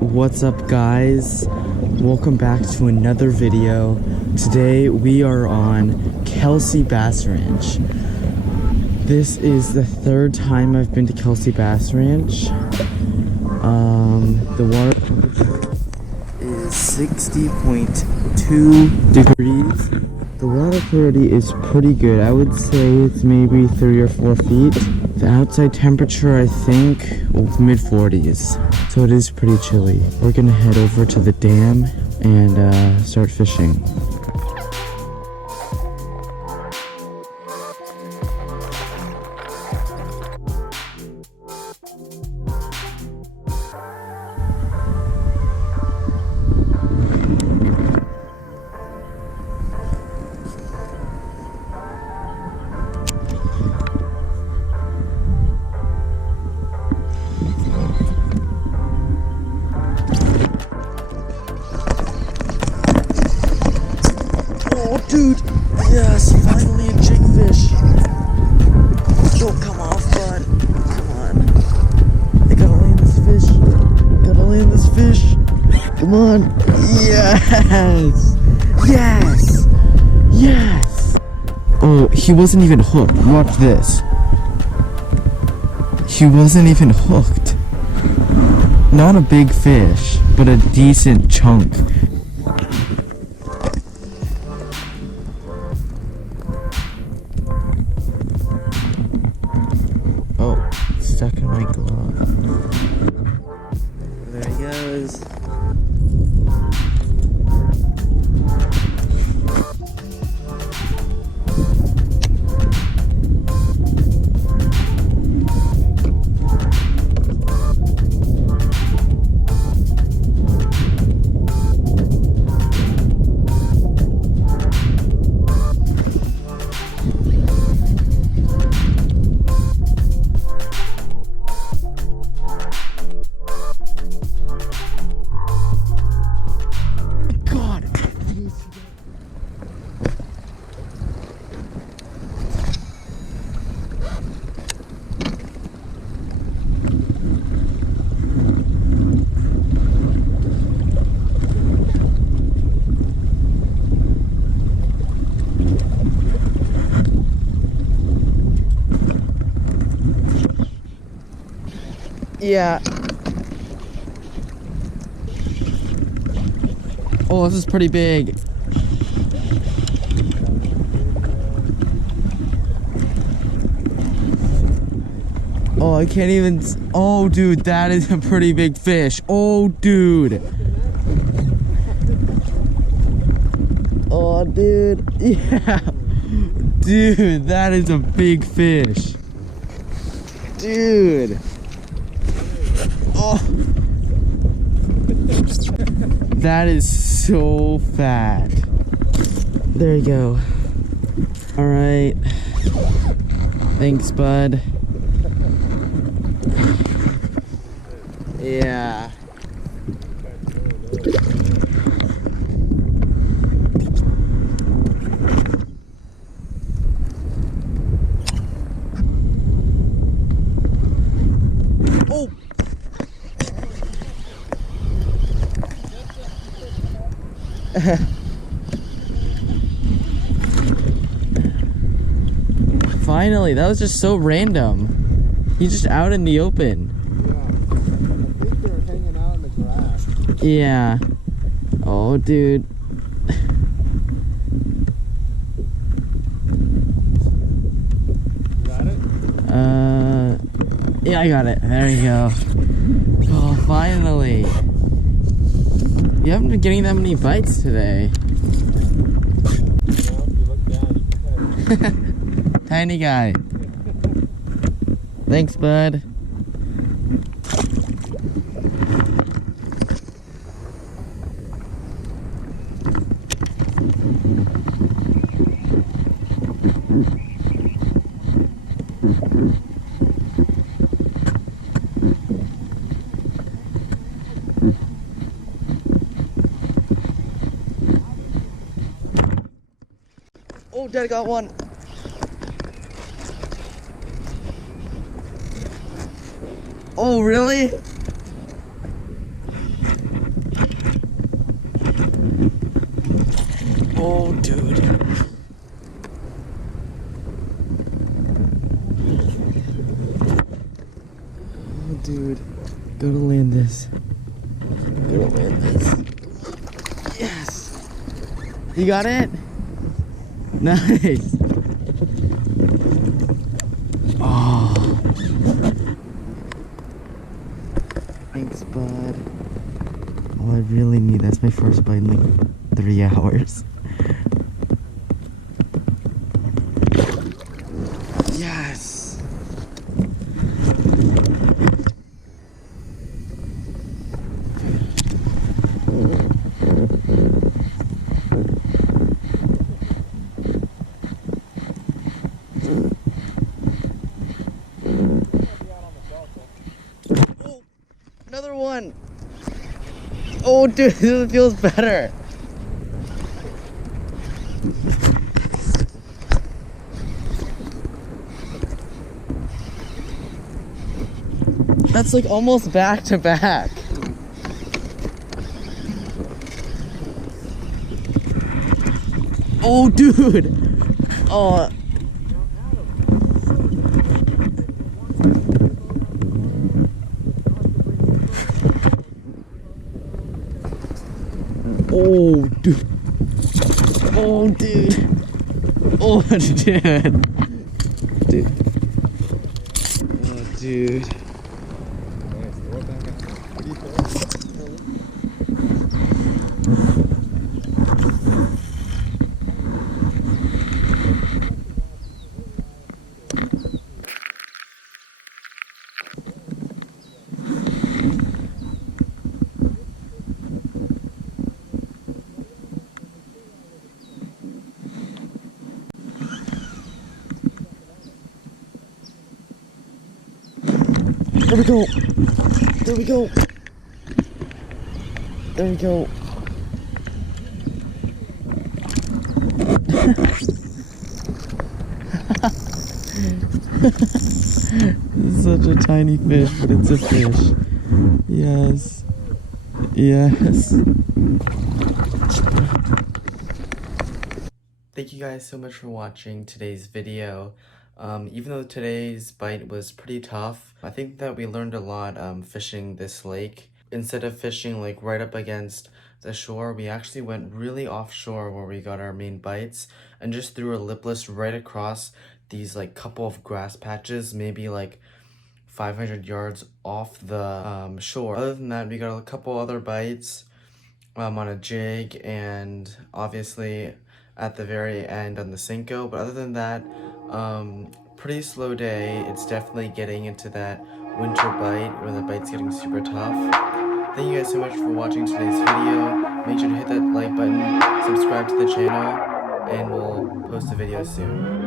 What's up, guys? Welcome back to another video. Today we are on Kelsey Bass Ranch. This is the third time I've been to Kelsey Bass Ranch. The water temperature is 60.2 degrees. The water clarity is pretty good. I would say it's maybe 3 or 4 feet. The outside temperature, I think, mid-40s. So it is pretty chilly. We're gonna head over to the dam and start fishing. Dude, yes, finally a jigfish. Oh, come off, bud. Come on. I gotta land this fish. Gotta land this fish. Come on. Yes! Yes! Yes! Oh, he wasn't even hooked. Watch this. He wasn't even hooked. Not a big fish, but a decent chunk. Stuck in my glove. There he goes. Yeah. Oh, this is pretty big. Oh, I can't even. Oh, dude, that is a pretty big fish. Oh, dude. Oh, dude. Yeah. Dude, that is a big fish. Dude. Oh, that is so fat. There you go. All right. Thanks, bud. Yeah. Oh. Finally, that was just so random. He's just out in the open. Yeah, I think they were hanging out in the grass. Yeah. Oh, dude. Got it? Yeah, I got it. There you go. Oh, finally. You haven't been getting that many bites today. Well, if you look down, you can Tiny guy. Thanks, bud. Oh, Dad got one. Oh, really? Oh, dude. Oh, dude. Go to land this. Go to land this. Yes. You got it? Nice. Oh. Thanks, bud. All I really need, that's my first bite in like 3 hours. Yes. Oh, another one. Oh, dude, this feels better. That's like almost back to back. Oh, dude. Oh. Oh, dude. Oh, dude. Oh, dude. Dude. Oh, dude. There we go. There we go. There we go. This is such a tiny fish, but it's a fish. Yes. Yes. Thank you guys so much for watching today's video. Even though today's bite was pretty tough, I think that we learned a lot fishing this lake. Instead of fishing like right up against the shore, we actually went really offshore where we got our main bites and just threw a lipless right across these like couple of grass patches, maybe like 500 yards off the shore. Other than that, we got a couple other bites on a jig and obviously at the very end on the Senko, but other than that, pretty slow day. It's definitely getting into that winter bite where the bite's getting super tough. Thank you guys so much for watching today's video. Make sure to hit that like button, subscribe to the channel, and we'll post a video soon.